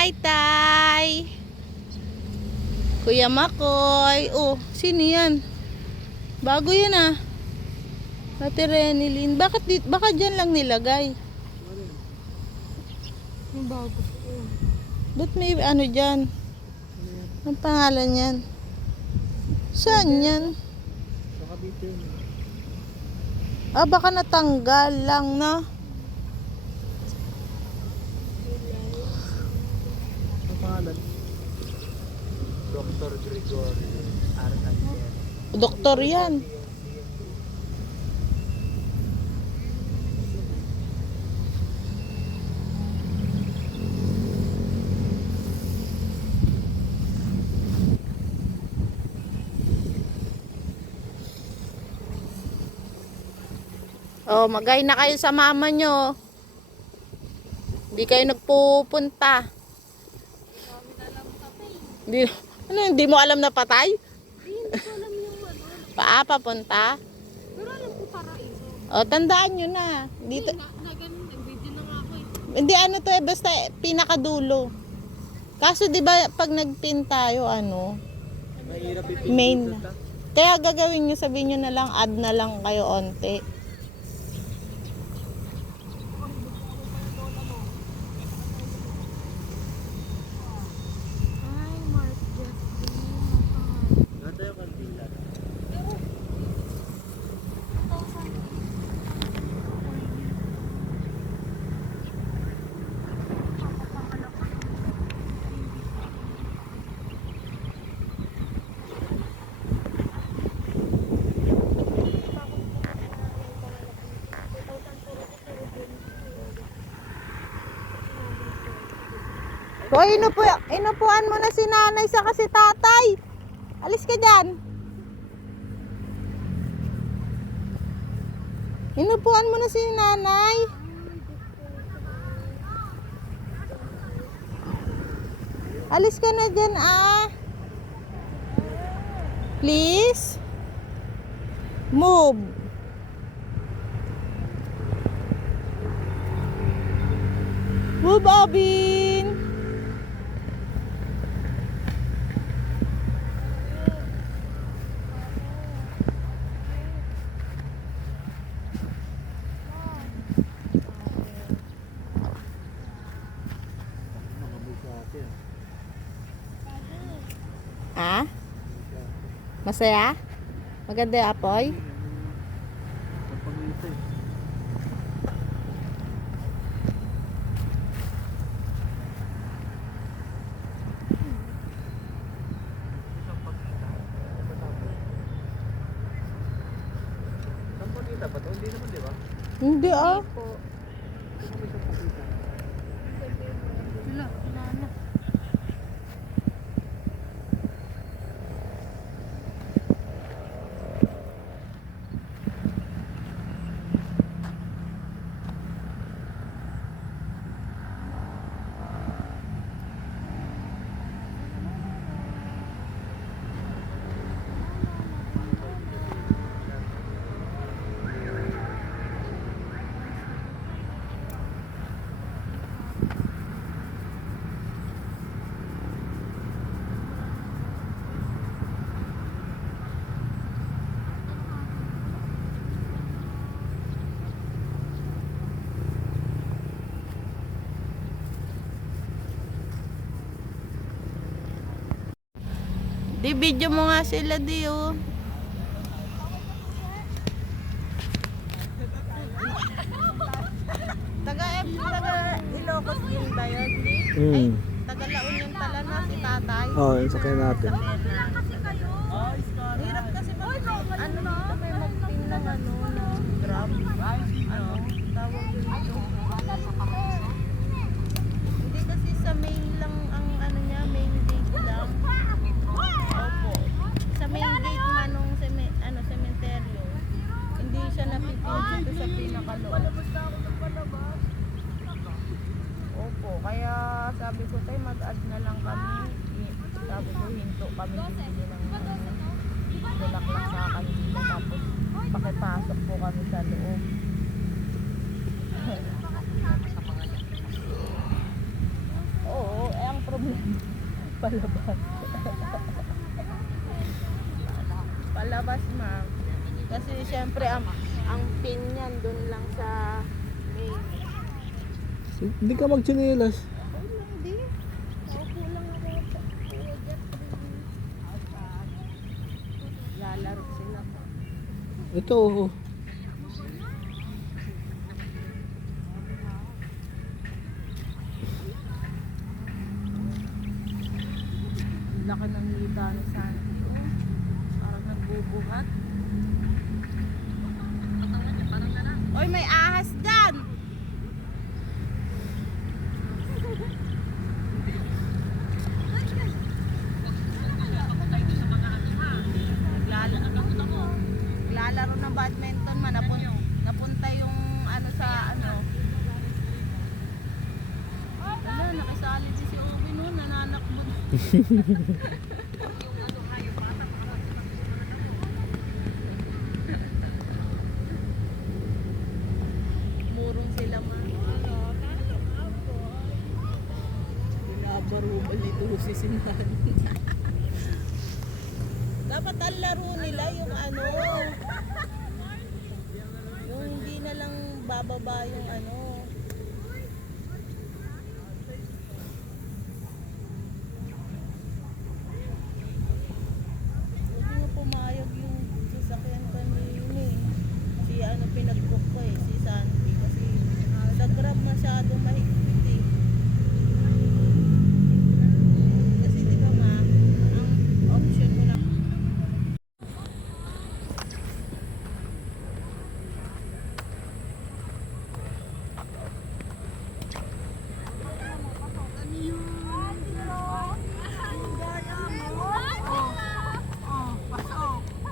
Hi, Tay! Kuya Makoy. Oh, sino yan? Bago yan ah. Ate Renilyn. Baka dyan lang nilagay? Yung bago. Ba't may ano dyan? Ang pangalan yan? Saan yan? Baka dito yun. Ah, baka natanggal lang na. Ang pangalan? Dr. Gregory R. Alter. Doktor yan. Oh, magay na kayo sa mama nyo. Hindi kayo nagpupunta. Hindi mo alam na patay? Hindi ko alam yung ano. Papunta? Pero alam ko Paraiso. O, tandaan nyo na. Dito, Ganun, nag-video na nga ako eh. hindi ano to eh, basta pinakadulo. Kaso di ba pag nagpin tayo, ano, Mahirap main. Kaya gagawin nyo, sabihin nyo na lang, add na lang kayo onte. Ay, Mark Jeffrey. Nata yung kandila. So, inupuan mo na si nanay sa kasi tatay. Alis ka dyan. Inupuan mo na si nanay. Alis ka na dyan ah. Please. Move. Move, Abin. Ha? Masaya? Maganda yung apoy? Kapag-ito eh. Sampagita ba ito? Hindi naman, di ba? Hindi ah. Ano may sampagita? Wala, wala na. Di video mo nga sila di oh. Taga Ilocos din ba yun? Ay, taga La Union pala na si tatay. Oo, yung sakay natin. Kasi kayo. Hirap kasi ano dito may magpin ng ano, ng grab. Ano, tawag dito. Hindi kasi sa main lang ang ano niya, main gate lang. Opo. Sa main gate manong sementeryo. Hindi siya napipin dito sa pinakaloob. Opo, kaya sabi ko tayo mag-add na lang kami. Sabi ko hinto kami bibili ng bulaklak sa kanila tapos pakipasok po kami sa loob. Oo, eh ang Palabas. Palabas, ma'am. Kasi syempre ang pin niyan doon lang sa main. Hindi ka magchinelas. Hindi. Naupo lang ako sa project. Lalaro sila. Ito, oh. Laki ng hita ni Sandy. Oh. Parang nagbubuhat. Oy, may ahas dyan! Naglalaro ng badminton man. Napunta yung ano sa ano. Wala, nakisali din si Obi noon. Nananakbo. Murong sila man. Binabarubal nito si Sinan. Dapat ang laro nila yung ano. Yung hindi na lang bababa yung ano. Huwag nga pumayag yung sasakyan kanina eh. Si ano pinag-book ko eh, si Sandy. Kasi sa Grab masyadong mahigpit eh. Kasi di ba ma, ang option mo lang.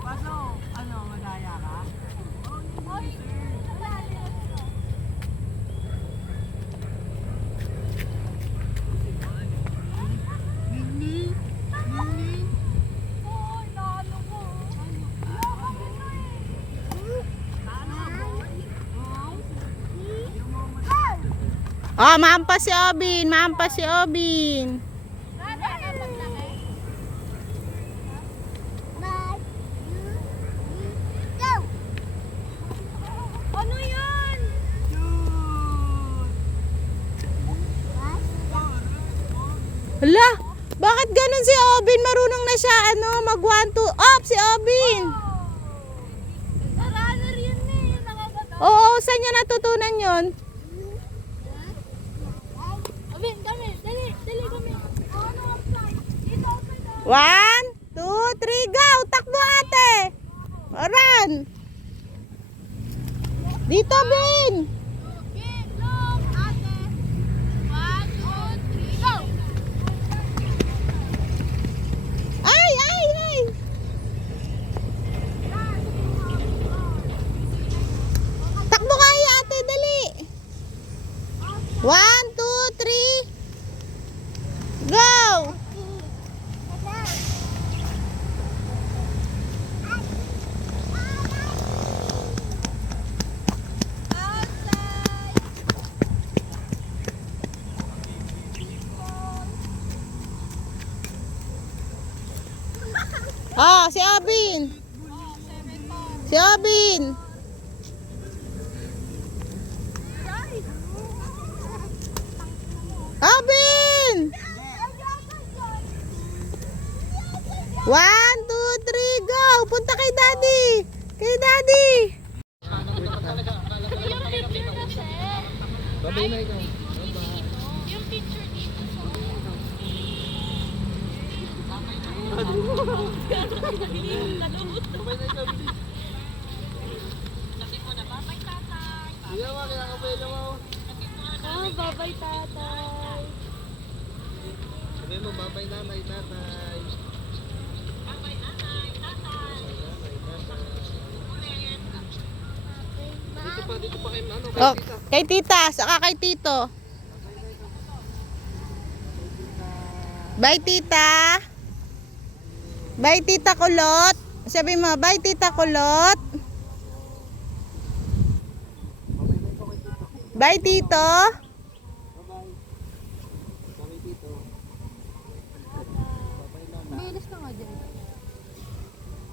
Pasok. Ano, madaya ka? Oh, maampas si Obin, maampas si Obin. Ano yan? Hala, bakit ganun si Obin? Marunong na siya, ano, mag 1, 2, up si Obin. Runner yun eh. Nakagata. Oo, saan niya natutunan yon? Abin, kami. Dali kami. Ano ang fly? Dito, outside. 1, 2, 3, go! Takbo ate! Run! Dito, Bin! Bin, look, ate. 1, 2, 3, go! Ay, ay, ay! Takbo kayo ate, dali! 1, 2, 3, go! Ah, si Abin. Si Abin. Abin! 1, 2, 3, go! Punta kay Daddy! Kay Daddy! Yung picture kasi. Babay na ikaw. Yung picture dito. Babay tatay. Sabi mo, babay nanay, tatay. Dito pa kayo, ano, Oh, kay tita, saka kay tito. Bye tita. Bye tita Kulot. Sabi mo, bye tita Kulot. Bye tito. Bye-bye. Kami dito. ka nga dyan.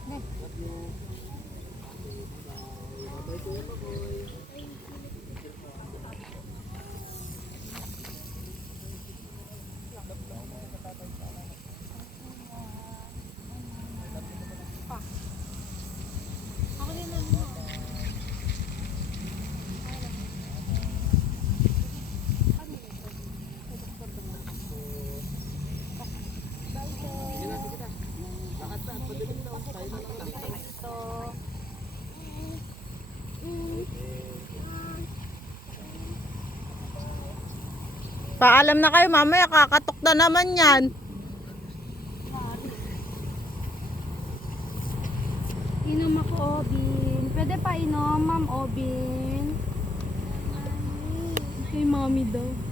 Ne. Bye Kuya Makoy. Ako din lang mo. Sige na, sige na. Lakad na, padilim na. Tayo na lang dito. Paalam na kayo, mamaya kakatok na naman yan. Inom ako, Obin. Pwede pa inom, Ma'am Obin. Kay Mami daw.